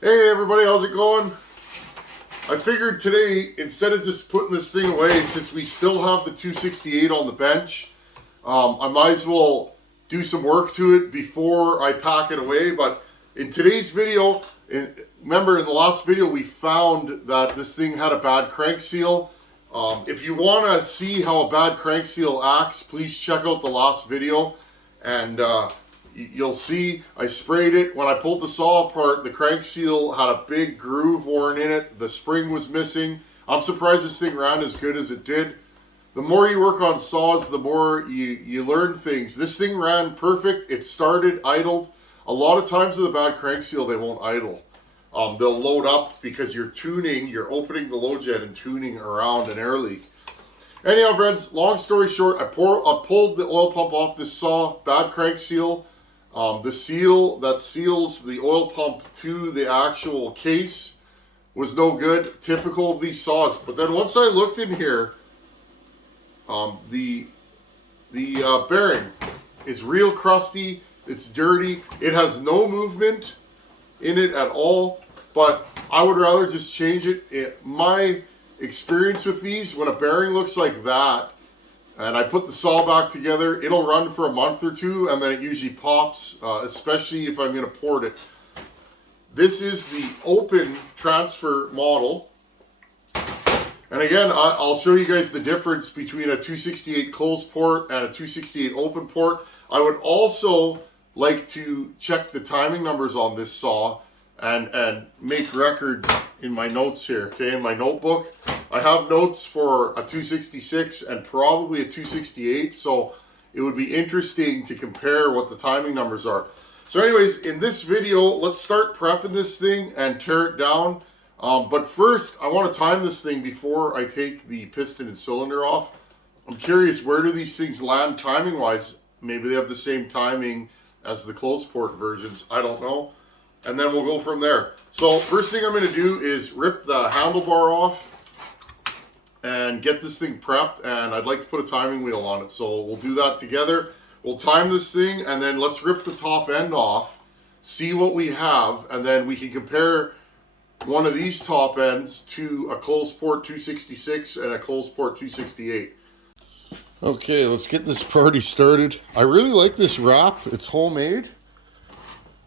Hey everybody, how's it going? I figured today, instead of just putting this thing away, since we still have the 268 on the bench, I might as well do some work to it before I pack it away. But in today's video, remember in the last video we found that this thing had a bad crank seal. If you want to see how a bad crank seal acts, please check out the last video, and you'll see I sprayed it. When I pulled the saw apart, the crank seal had a big groove worn in it. The spring was missing. I'm surprised this thing ran as good as it did. The more you work on saws, the more you learn things. This thing ran perfect. It started, idled. A lot of times with a bad crank seal, they won't idle. They'll load up because you're opening the load jet and tuning around an air leak. Anyhow, friends, long story short, I pulled the oil pump off this saw, bad crank seal. The seal that seals the oil pump to the actual case was no good, typical of these saws. But then once I looked in here, the bearing is real crusty, it's dirty, it has no movement in it at all, but I would rather just change it. My experience with these, when a bearing looks like that, and I put the saw back together, it'll run for a month or two, and then it usually pops, especially if I'm going to port it. This is the open transfer model. And again, I'll show you guys the difference between a 268 closed port and a 268 open port. I would also like to check the timing numbers on this saw and make record in my notes here, okay, in my notebook. I have notes for a 266 and probably a 268, so it would be interesting to compare what the timing numbers are. So anyways, in this video, let's start prepping this thing and tear it down. But first, I want to time this thing before I take the piston and cylinder off. I'm curious, where do these things land timing-wise? Maybe they have the same timing as the closed port versions, I don't know. And then we'll go from there. So first thing I'm going to do is rip the handlebar off and get this thing prepped, and I'd like to put a timing wheel on it. So we'll do that together. We'll time this thing, and then let's rip the top end off, see what we have, and then we can compare one of these top ends to a closed port 266 and a closed port 268. Okay, let's get this party started. I really like this wrap. It's homemade.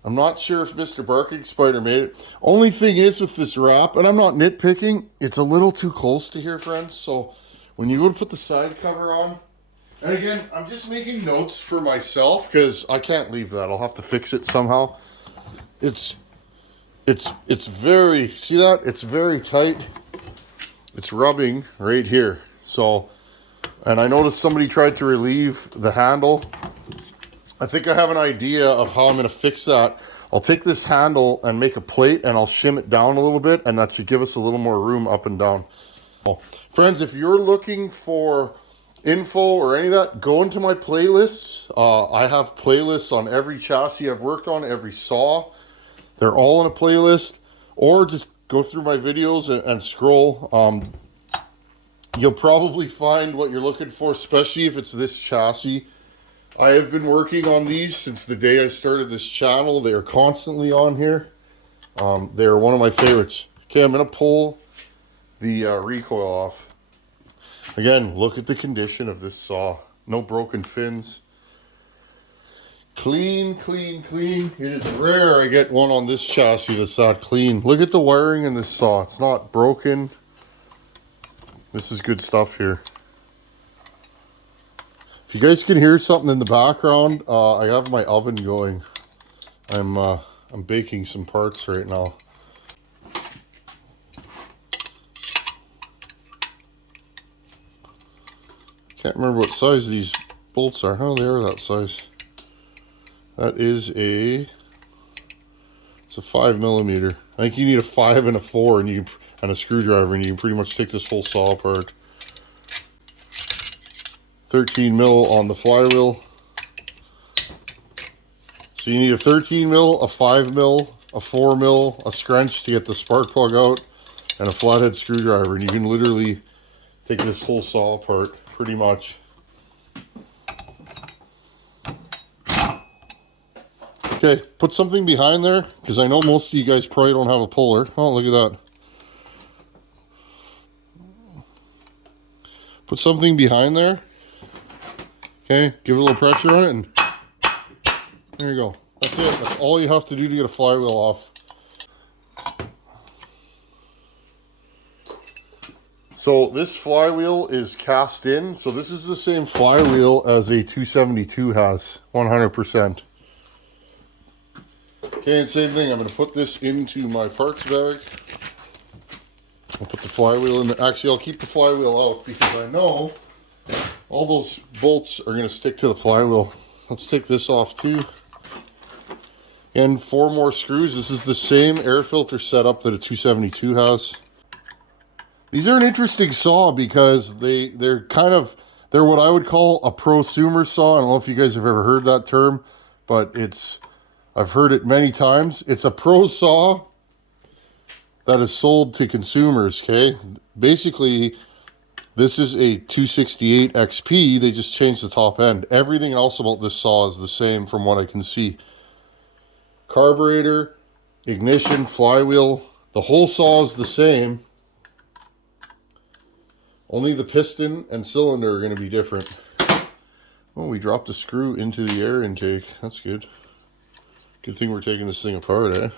I'm not sure if Mr. Barking Spider made it. Only thing is with this wrap, and I'm not nitpicking, it's a little too close to here, friends. So when you go to put the side cover on, and again, I'm just making notes for myself because I can't leave that. I'll have to fix it somehow. It's very, see that? It's very tight. It's rubbing right here. So, and I noticed somebody tried to relieve the handle. I think I have an idea of how I'm going to fix that. I'll take this handle and make a plate, and I'll shim it down a little bit, and that should give us a little more room up and down. Friends, if you're looking for info or any of that, go into my playlists. I have playlists on every chassis I've worked on, every saw. They're all in a playlist, or just go through my videos and scroll. You'll probably find what you're looking for, especially if it's this chassis. I have been working on these since the day I started this channel. They are constantly on here. They are one of my favorites. Okay, I'm going to pull the recoil off. Again, look at the condition of this saw. No broken fins. Clean, clean, clean. It is rare I get one on this chassis that's that clean. Look at the wiring in this saw. It's not broken. This is good stuff here. If you guys can hear something in the background, I have my oven going. I'm baking some parts right now. Can't remember what size these bolts are. Oh, they are that size. That is it's a 5mm. I think you need a 5 and a 4 and a screwdriver, and you can pretty much take this whole saw apart. 13 mil on the flywheel. So you need a 13 mil, a 5 mil, a 4 mil, a scrunch to get the spark plug out, and a flathead screwdriver, and you can literally take this whole saw apart pretty much. Okay, put something behind there, because I know most of you guys probably don't have a puller. Oh, look at that. Put something behind there. Okay, give it a little pressure on it, and there you go. That's it. That's all you have to do to get a flywheel off. So this flywheel is cast in. So this is the same flywheel as a 272 has, 100%. Okay, and same thing. I'm going to put this into my parts bag. I'll put the flywheel in there. Actually, I'll keep the flywheel out because I know all those bolts are going to stick to the flywheel. Let's take this off too. And 4 more screws. This is the same air filter setup that a 272 has. These are an interesting saw because they're what I would call a prosumer saw. I don't know if you guys have ever heard that term, but I've heard it many times. It's a pro saw that is sold to consumers, okay? Basically, this is a 268 XP. They just changed the top end. Everything else about this saw is the same from what I can see. Carburetor, ignition, flywheel, the whole saw is the same. Only the piston and cylinder are going to be different. Oh, we dropped a screw into the air intake. That's good. Good thing we're taking this thing apart, eh?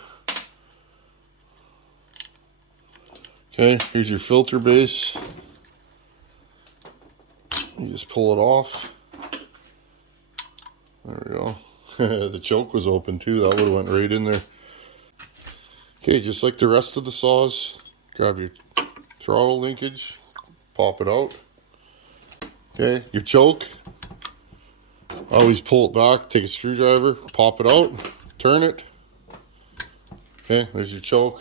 Okay, here's your filter base. You just pull it off. There we go. The choke was open too. That would have went right in there. Okay, just like the rest of the saws, grab your throttle linkage, pop it out. Okay, your choke. Always pull it back, take a screwdriver, pop it out, turn it. Okay, there's your choke.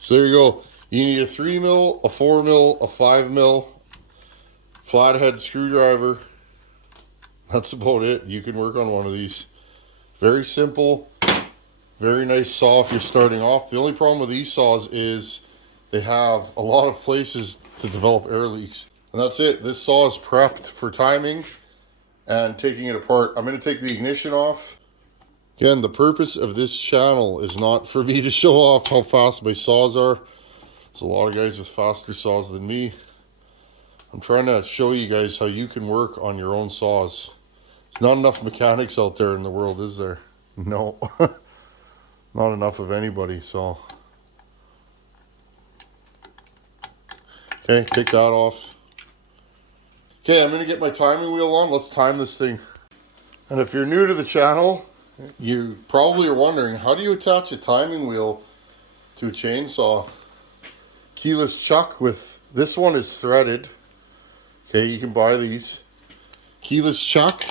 So there you go. You need a 3 mil, a 4 mil, a 5 mil, flathead screwdriver. That's about it. You can work on one of these. Very simple, very nice saw if you're starting off. The only problem with these saws is they have a lot of places to develop air leaks. And that's it. This saw is prepped for timing and taking it apart. I'm going to take the ignition off. Again, the purpose of this channel is not for me to show off how fast my saws are. There's a lot of guys with faster saws than me. I'm trying to show you guys how you can work on your own saws. There's not enough mechanics out there in the world, is there? No. Not enough of anybody, so. Okay, take that off. Okay, I'm going to get my timing wheel on. Let's time this thing. And if you're new to the channel, you probably are wondering, how do you attach a timing wheel to a chainsaw? Keyless chuck with, this one is threaded. Okay, you can buy these. Keyless chuck.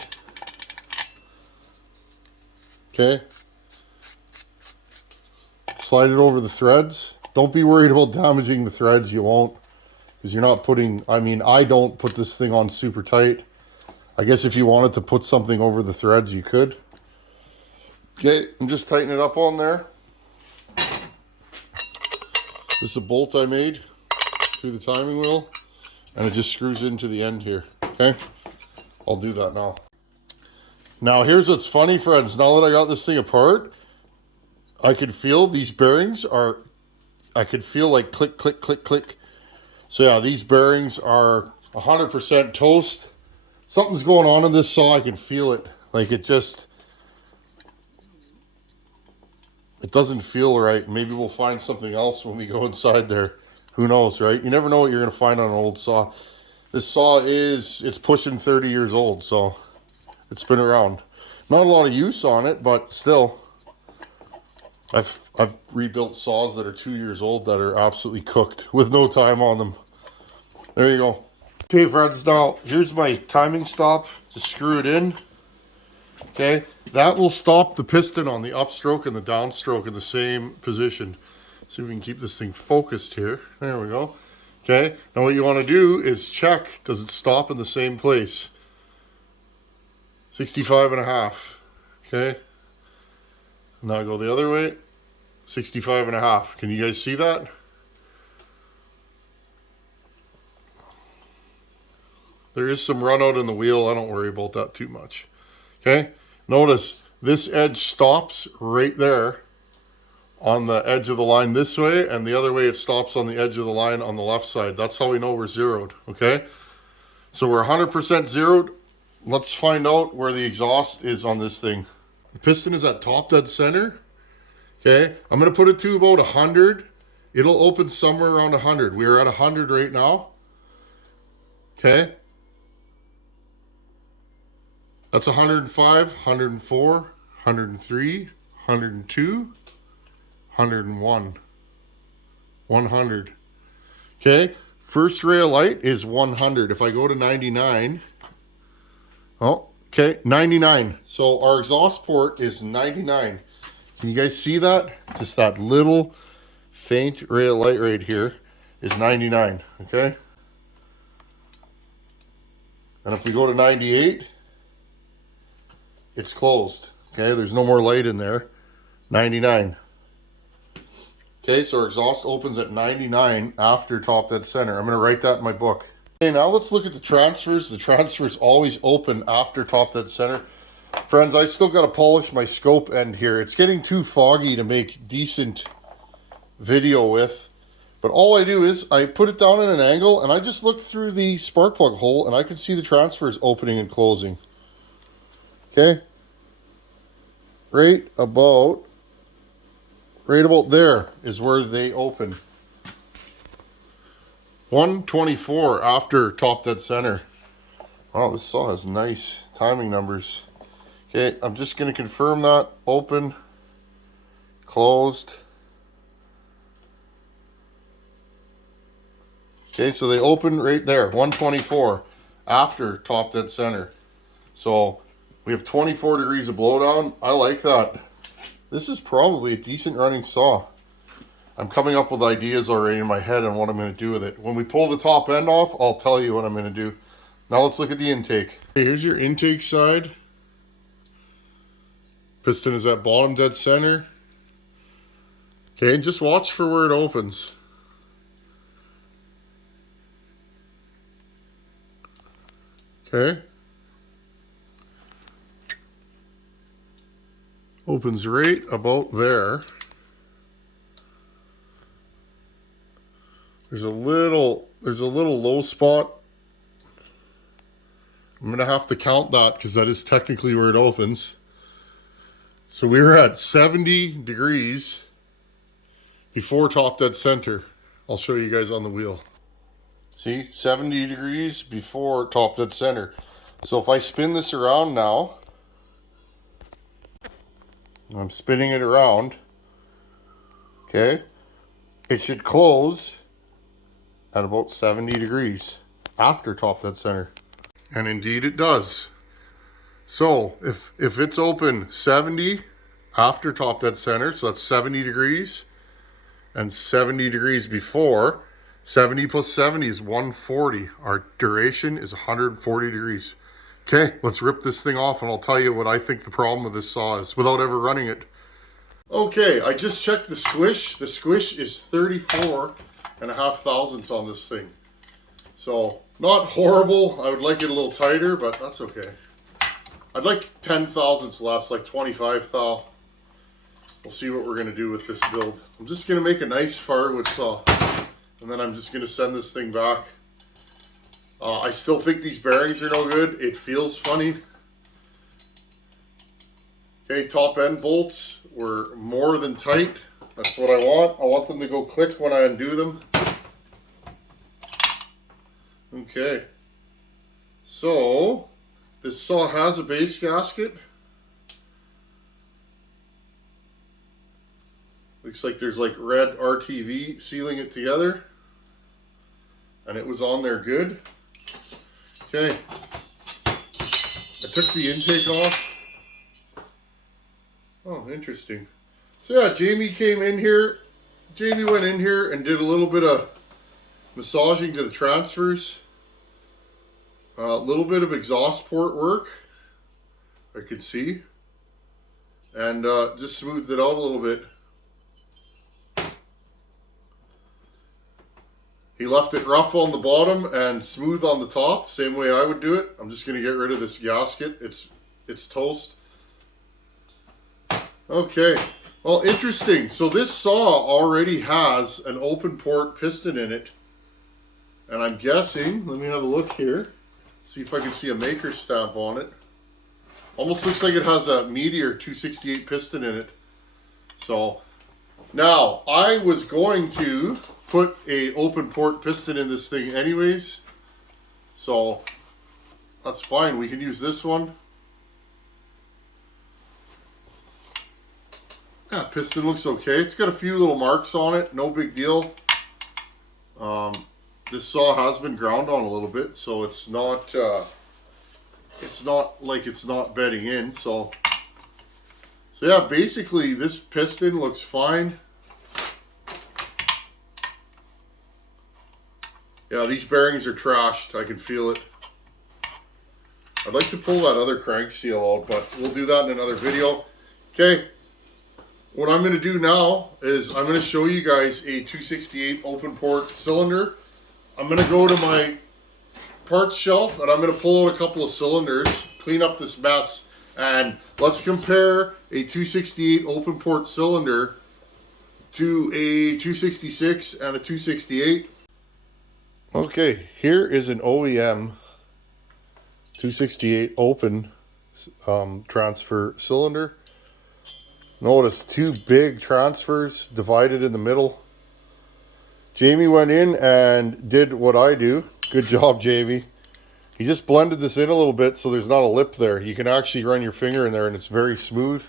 Okay. Slide it over the threads. Don't be worried about damaging the threads, you won't. Because you're not putting, I don't put this thing on super tight. I guess if you wanted to put something over the threads, you could. Okay, and just tighten it up on there. This is a bolt I made through the timing wheel, and it just screws into the end here. Okay, I'll do that now. Now here's what's funny, friends. Now that I got this thing apart, I could feel these bearings are, I could feel like click, click, click, click. So yeah, these bearings are 100% toast. Something's going on in this saw. I can feel it. Like it doesn't feel right. Maybe we'll find something else when we go inside there. Who knows, right? You never know what you're going to find on an old saw. This saw it's pushing 30 years old, so it's been around. Not a lot of use on it, but still. I've rebuilt saws that are 2 years old that are absolutely cooked with no time on them. There you go. Okay, friends, now here's my timing stop. Just screw it in. Okay, that will stop the piston on the upstroke and the downstroke in the same position. See if we can keep this thing focused here. There we go. Okay, now what you want to do is check, does it stop in the same place? 65.5. Okay, now I go the other way. 65.5. Can you guys see that? There is some run out in the wheel. I don't worry about that too much. Okay, notice this edge stops right there on the edge of the line this way, and the other way it stops on the edge of the line on the left side. That's how we know we're zeroed, okay? So we're 100% zeroed. Let's find out where the exhaust is on this thing. The piston is at top dead center. Okay, I'm gonna put it to about 100. It'll open somewhere around 100. We are at 100 right now. Okay. That's 105, 104, 103, 102, 101, 100. Okay, first ray of light is 100. If I go to 99, oh, okay, 99. So our exhaust port is 99. Can you guys see that? Just that little faint ray of light right here is 99, okay? And if we go to 98, it's closed, okay? There's no more light in there. 99. Okay, so our exhaust opens at 99 after top dead center. I'm gonna write that in my book. Okay, now let's look at the transfers. The transfers always open after top dead center. Friends, I still gotta polish my scope end here. It's getting too foggy to make decent video with. But all I do is I put it down at an angle and I just look through the spark plug hole and I can see the transfers opening and closing. Okay? Right about there is where they open. 124 after top dead center. Wow, this saw has nice timing numbers. Okay, I'm just going to confirm that. Open, closed. Okay, so they open right there, 124 after top dead center. So we have 24 degrees of blowdown. I like that. This is probably a decent running saw. I'm coming up with ideas already in my head on what I'm going to do with it. When we pull the top end off, I'll tell you what I'm going to do. Now let's look at the intake. Okay, here's your intake side. Piston is at bottom dead center. Okay, just watch for where it opens. Okay. Opens right about there. There's a little low spot. I'm gonna have to count that because that is technically where it opens. So we were at 70 degrees before top dead center. I'll show you guys on the wheel. See, 70 degrees before top dead center. So if I spin this around now, I'm spinning it around, okay, it should close at about 70 degrees after top dead center. And indeed it does. So if it's open 70 after top dead center, so that's 70 degrees, and 70 degrees before, 70 plus 70 is 140. Our duration is 140 degrees. Okay, let's rip this thing off and I'll tell you what I think the problem with this saw is without ever running it. Okay, I just checked the squish. The squish is 34.5 thousandths on this thing. So, not horrible. I would like it a little tighter, but that's okay. I'd like 10 thousandths less, like 25 thou. We'll see what we're going to do with this build. I'm just going to make a nice firewood saw. And then I'm just going to send this thing back. I still think these bearings are no good. It feels funny. Okay, top end bolts were more than tight. That's what I want. I want them to go click when I undo them. Okay. So, this saw has a base gasket. Looks like there's like red RTV sealing it together. And it was on there good. Okay. I took the intake off. Oh, interesting. So yeah, Jamie came in here. Jamie went in here and did a little bit of massaging to the transfers. A little bit of exhaust port work, I could see. And just smoothed it out a little bit. He left it rough on the bottom and smooth on the top, same way I would do it. I'm just going to get rid of this gasket. It's it's toast. Okay, well, interesting. So this saw already has an open port piston in it. And I'm guessing, let me have a look here. See if I can see a maker stamp on it. Almost looks like it has a Meteor 268 piston in it. So now I was going to put a open port piston in this thing anyways. So that's fine. We can use this one. Yeah, piston looks okay. It's got a few little marks on it. No big deal. This saw has been ground on a little bit, so it's not like it's not bedding in. So yeah, basically this piston looks fine. Yeah, these bearings are trashed. I can feel it. I'd like to pull that other crank seal out, but we'll do that in another video. Okay, what I'm going to do now is I'm going to show you guys a 268 open port cylinder. I'm going to go to my parts shelf and I'm going to pull out a couple of cylinders, clean up this mess, and let's compare a 268 open port cylinder to a 266 and a 268. Okay, here is an OEM 268 open transfer cylinder. Notice two big transfers divided in the middle. Jamie went in and did what I do. Good job, Jamie. He just blended this in a little bit so there's not a lip there. You can actually run your finger in there and it's very smooth.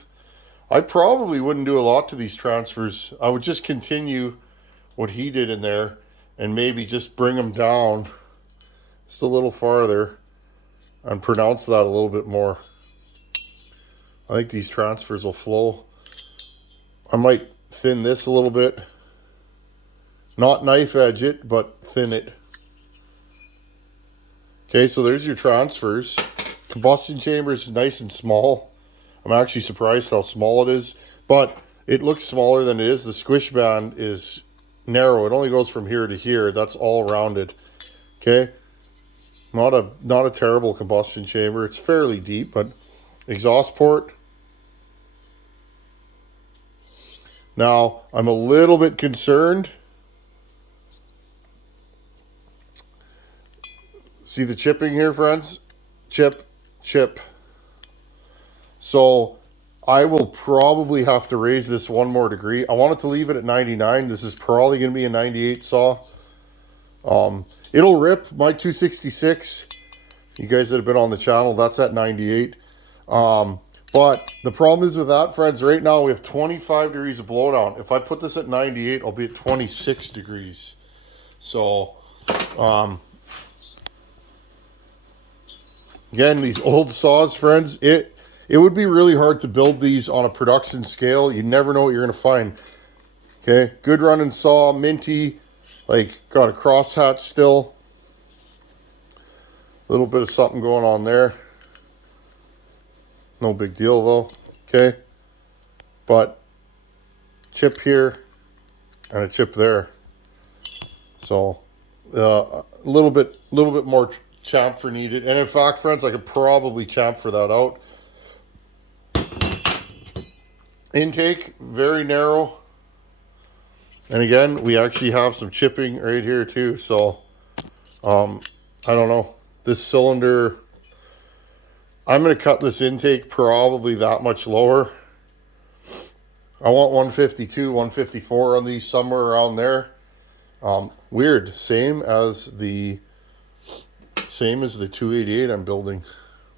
I probably wouldn't do a lot to these transfers. I would just continue what he did in there and maybe just bring them down just a little farther and pronounce that a little bit more. I think these transfers will flow. I might thin this a little bit. Not knife edge it, but thin it. Okay, so there's your transfers. Combustion chamber is nice and small. I'm actually surprised how small it is, but it looks smaller than it is. The squish band is narrow. It only goes from here to here. That's all rounded. Okay, not a terrible combustion chamber. It's fairly deep, but exhaust port. Now, I'm a little bit concerned. See the chipping here, friends? Chip. So I will probably have to raise this one more degree. I wanted to leave it at 99. This is probably going to be a 98 saw. It'll rip my 266. You guys that have been on the channel, that's at 98. But the problem is with that, friends, right now we have 25 degrees of blowdown. If I put this at 98, I'll be at 26 degrees. So, again, these old saws, friends, it would be really hard to build these on a production scale. You never know what you're going to find. Okay, good running saw, minty, like got a crosshatch still. A little bit of something going on there. No big deal though, okay? But chip here and a chip there. So a little bit more chamfer needed. And in fact, friends, I could probably chamfer that out. Intake, very narrow. And again, we actually have some chipping right here too. So I don't know. This cylinder, I'm going to cut this intake probably that much lower. I want 152, 154 on these, somewhere around there. Weird, same as the 288 I'm building.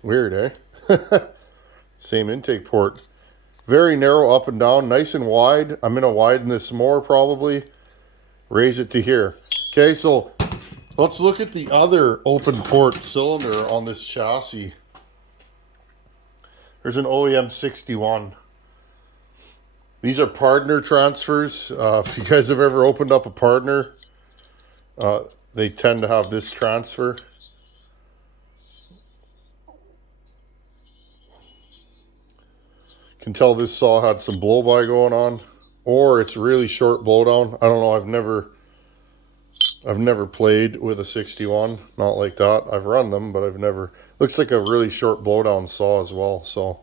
Weird, eh? Same intake port. Very narrow up and down, nice and wide. I'm going to widen this more probably. Raise it to here. Okay, so let's look at the other open port cylinder on this chassis. There's an OEM 61. These are partner transfers. If you guys have ever opened up a partner, they tend to have this transfer. Can tell this saw had some blow-by going on, or it's really short blowdown. I don't know. I've never played with a 61, not like that. I've run them, but I've never Looks like a really short blowdown saw as well. So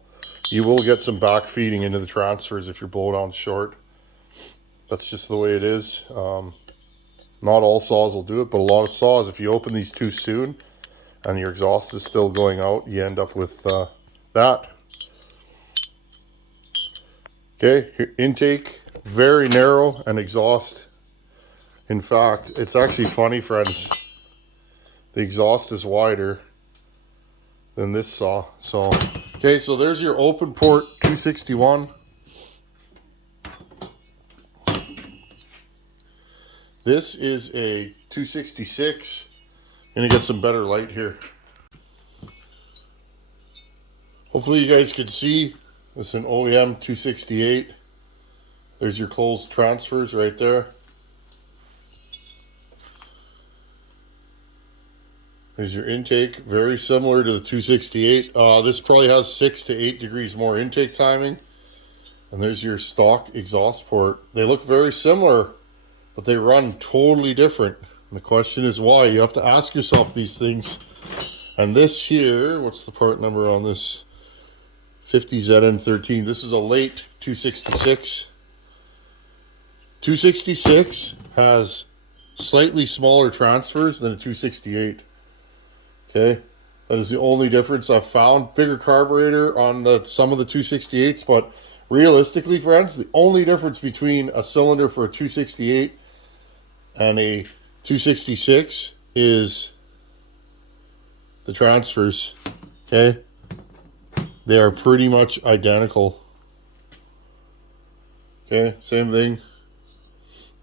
you will get some back feeding into the transfers if your blowdown's short. That's just the way it is. Not all saws will do it, but a lot of saws, if you open these too soon and your exhaust is still going out, you end up with that. Okay, intake, very narrow, and exhaust. In fact, it's actually funny, friends. The exhaust is wider than this saw. So, okay, so there's your open port 261. This is a 266. Gonna get some better light here. Hopefully you guys can see. This is an OEM 268. There's your closed transfers right there. There's your intake, very similar to the 268. This probably has 6 to 8 degrees more intake timing. And there's your stock exhaust port. They look very similar, but they run totally different. And the question is why? You have to ask yourself these things. And this here, what's the part number on this? 50ZN13. This is a late 266. 266 has slightly smaller transfers than a 268. Okay, that is the only difference I've found. Bigger carburetor on some of the 268s, but realistically, friends, the only difference between a cylinder for a 268 and a 266 is the transfers. Okay, they are pretty much identical. Okay, same thing.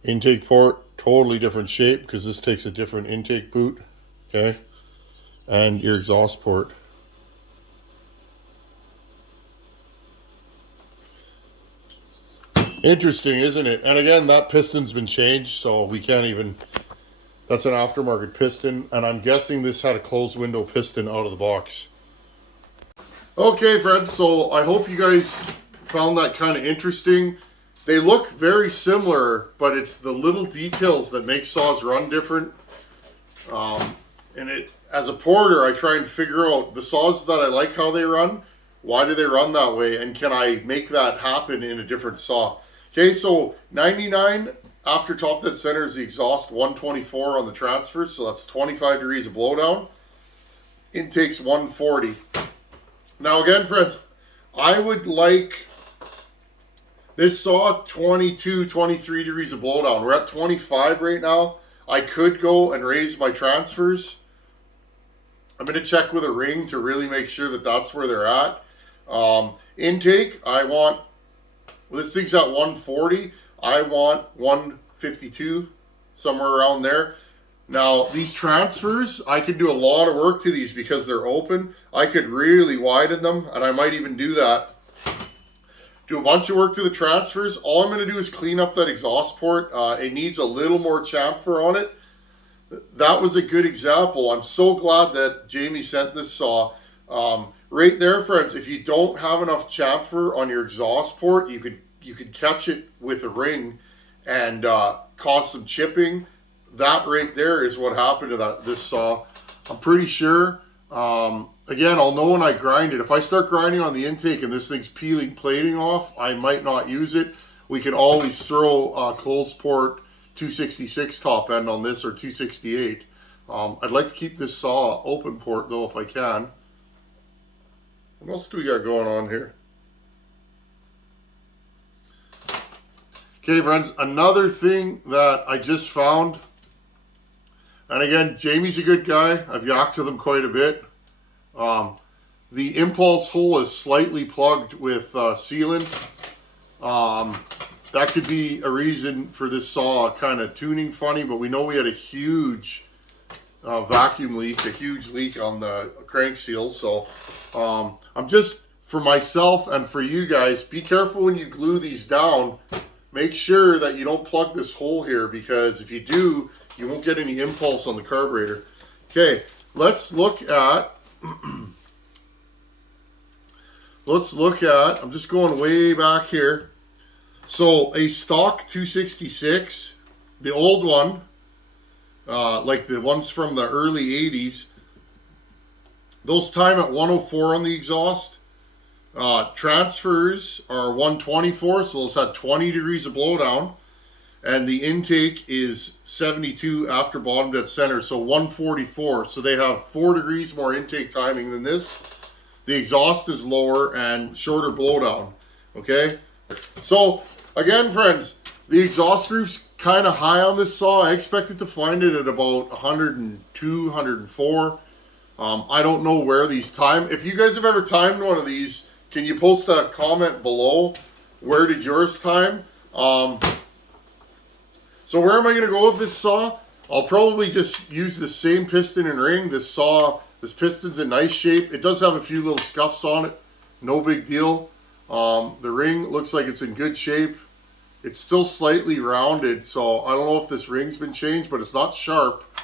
Intake port, totally different shape because this takes a different intake boot. Okay, and your exhaust port. Interesting, isn't it? And again, that piston's been changed, so we can't even... That's an aftermarket piston, and I'm guessing this had a closed window piston out of the box. Okay, friends, so I hope you guys found that kind of interesting. They look very similar, but it's the little details that make saws run different. As a porter, I try and figure out the saws that I like how they run. Why do they run that way? And can I make that happen in a different saw? Okay, so 99 after top dead center is the exhaust, 124 on the transfers. So that's 25 degrees of blowdown. Intake's 140. Now again, friends, I would like this saw 22, 23 degrees of blowdown. We're at 25 right now. I could go and raise my transfers. I'm going to check with a ring to really make sure that that's where they're at. Intake, I want, well, this thing's at 140. I want 152, somewhere around there. Now, these transfers, I could do a lot of work to these because they're open. I could really widen them, and I might even do that. Do a bunch of work to the transfers. All I'm going to do is clean up that exhaust port. It needs a little more chamfer on it. That was a good example. I'm so glad that Jamie sent this saw. Right there, friends, if you don't have enough chamfer on your exhaust port, you could catch it with a ring and cause some chipping. That right there is what happened to this saw. I'm pretty sure. Again, I'll know when I grind it. If I start grinding on the intake and this thing's peeling plating off, I might not use it. We can always throw a closed port 266 top end on this or 268. I'd like to keep this saw open port though if I can. What else do we got going on here? Okay, friends, another thing that I just found, and again, Jamie's a good guy. I've yacked with him quite a bit. The impulse hole is slightly plugged with sealant. That could be a reason for this saw kind of tuning funny, but we know we had a huge vacuum leak, a huge leak on the crank seal. So I'm just, for myself and for you guys, be careful when you glue these down. Make sure that you don't plug this hole here, because if you do, you won't get any impulse on the carburetor. Okay, let's look at, I'm just going way back here. So a stock 266, the old one, like the ones from the early 80s, Those time at 104 on the exhaust. Transfers are 124, so those had 20 degrees of blowdown. And the intake is 72 after bottom dead center, so 144. So they have 4 degrees more intake timing than this. The exhaust is lower and shorter blowdown. Okay? So, again, friends, the exhaust roof's kind of high on this saw. I expected to find it at about 102, 104. I don't know where these time. If you guys have ever timed one of these, can you post a comment below? Where did yours time? So where am I going to go with this saw? I'll probably just use the same piston and ring. This piston's in nice shape. It does have a few little scuffs on it. No big deal. The ring looks like it's in good shape. It's still slightly rounded, so I don't know if this ring's been changed, but it's not sharp. It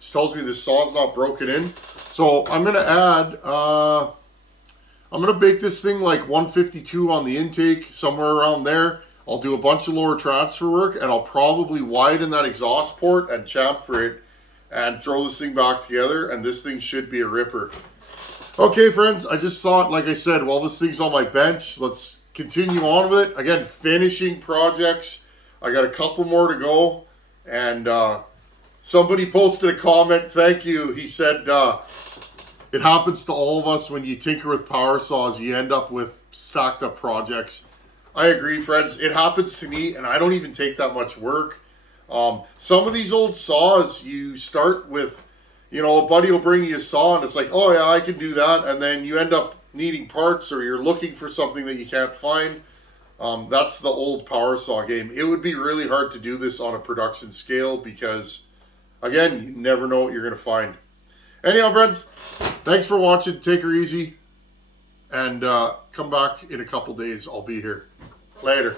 just tells me this saw's not broken in. So I'm going to add, I'm going to bake this thing like 152 on the intake, somewhere around there. I'll do a bunch of lower transfer work, and I'll probably widen that exhaust port and chamfer it and throw this thing back together, and this thing should be a ripper. Okay, friends, I just thought, like I said, while this thing's on my bench, let's continue on with it. Again, finishing projects. I got a couple more to go, and somebody posted a comment. Thank you. He said, it happens to all of us when you tinker with power saws, you end up with stacked up projects. I agree, friends. It happens to me, and I don't even take that much work. Some of these old saws, you start with, you know, a buddy will bring you a saw, and it's like, oh yeah, I can do that. And then you end up needing parts, or you're looking for something that you can't find. That's the old power saw game. It would be really hard to do this on a production scale because, again, you never know what you're going to find. Anyhow, friends, thanks for watching. Take her easy. And come back in a couple days. I'll be here. Later.